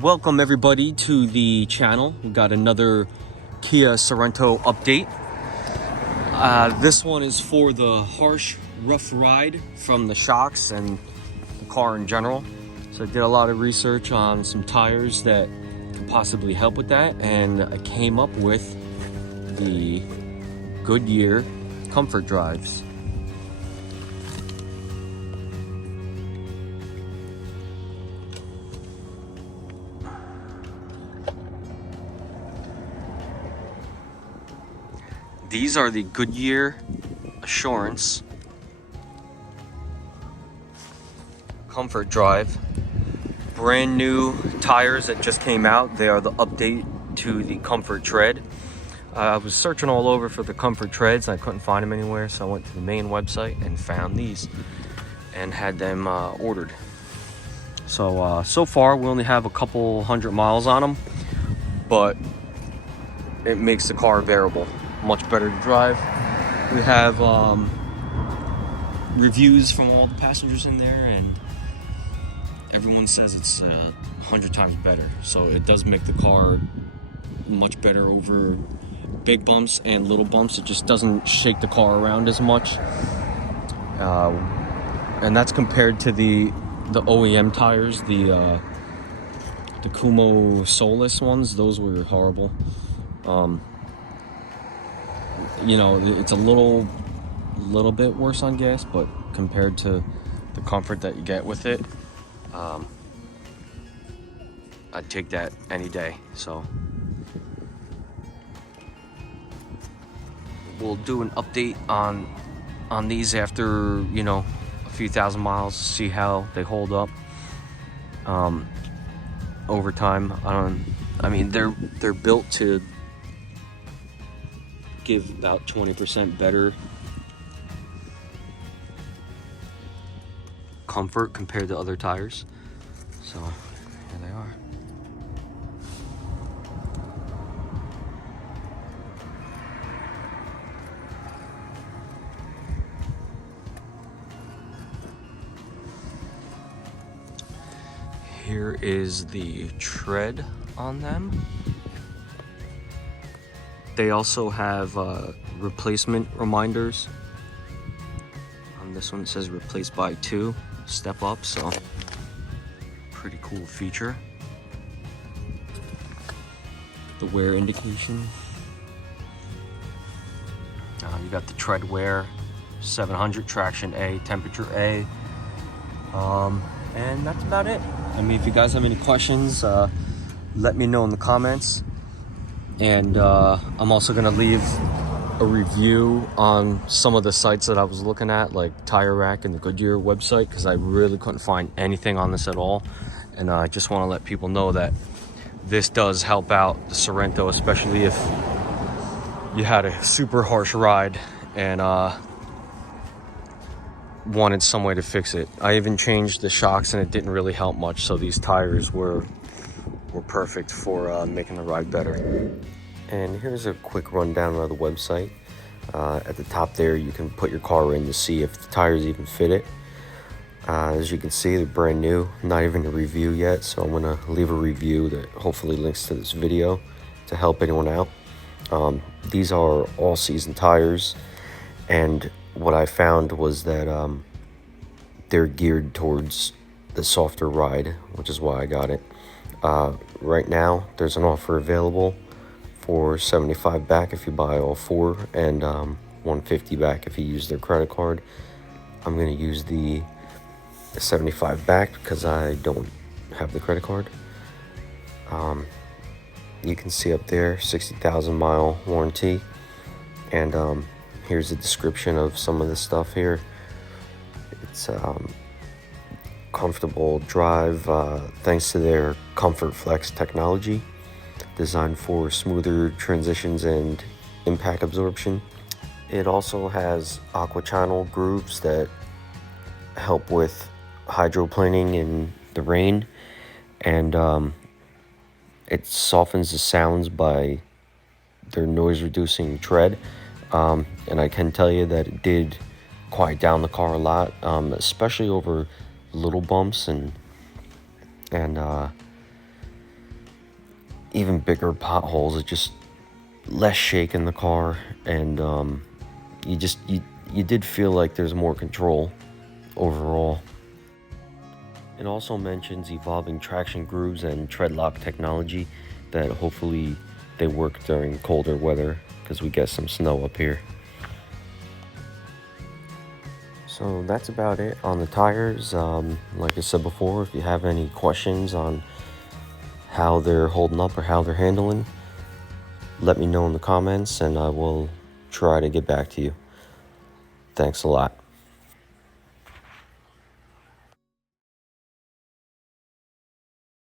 Welcome everybody to the channel. We got another Kia Sorento update. This one is for the harsh, rough ride from the shocks and the car in general. So I did a lot of research on some tires that could possibly help with that, and I came up with the Goodyear Comfortdrives. These are the Goodyear Assurance COMFORTDRIVE. Brand new tires that just came out. They are the update to the Comforttred. I was searching all over for the Comforttreds and I couldn't find them anywhere, so I went to the main website and found these and had them ordered. So far we only have a couple hundred miles on them, but it makes the car bearable. Much better to drive. We have reviews from all the passengers in there, and everyone says it's 100 times better. So it does make the car much better over big bumps and little bumps. It just doesn't shake the car around as much, and that's compared to the OEM tires, the Kumho Solus ones. Those were horrible. You know, it's a little bit worse on gas, but compared to the comfort that you get with it, I'd take that any day. So we'll do an update on these after, you know, a few thousand miles to see how they hold up over time. I mean, they're built to give about 20% better comfort compared to other tires. So here they are. Here is the tread on them. They also have replacement reminders. On this one it says replaced by 2, step up, so pretty cool feature. The wear indication. You got the tread wear, 700, traction A, temperature A, and that's about it. I mean, if you guys have any questions, let me know in the comments. And I'm also gonna leave a review on some of the sites that I was looking at, like Tire Rack and the Goodyear website, because I really couldn't find anything on this at all. And I just want to let people know that this does help out the Sorento, especially if you had a super harsh ride and wanted some way to fix it. I even changed the shocks and it didn't really help much, so these tires were perfect for making the ride better. And here's a quick rundown of the website. At the top there, you can put your car in to see if the tires even fit it. As you can see, they're brand new, not even a review yet, so I'm gonna leave a review that hopefully links to this video to help anyone out. These are all-season tires, and what I found was that they're geared towards the softer ride, which is why I got it. Right now there's an offer available for $75 back if you buy all 4, and $150 back if you use their credit card. I'm going to use the $75 back because I don't have the credit card. You can see up there 60,000 mile warranty, and here's a description of some of the stuff here. It's comfortable drive thanks to their Comfort Flex technology, designed for smoother transitions and impact absorption. It also has aqua channel grooves that help with hydroplaning and the rain, and it softens the sounds by their noise reducing tread, and I can tell you that it did quiet down the car a lot, especially over little bumps and even bigger potholes. It just less shake in the car, and you did feel like there's more control overall. It also mentions evolving traction grooves and tread lock technology that hopefully they work during colder weather, because we get some snow up here. So that's about it on the tires. Like I said before, if you have any questions on how they're holding up or how they're handling, let me know in the comments and I will try to get back to you. Thanks a lot.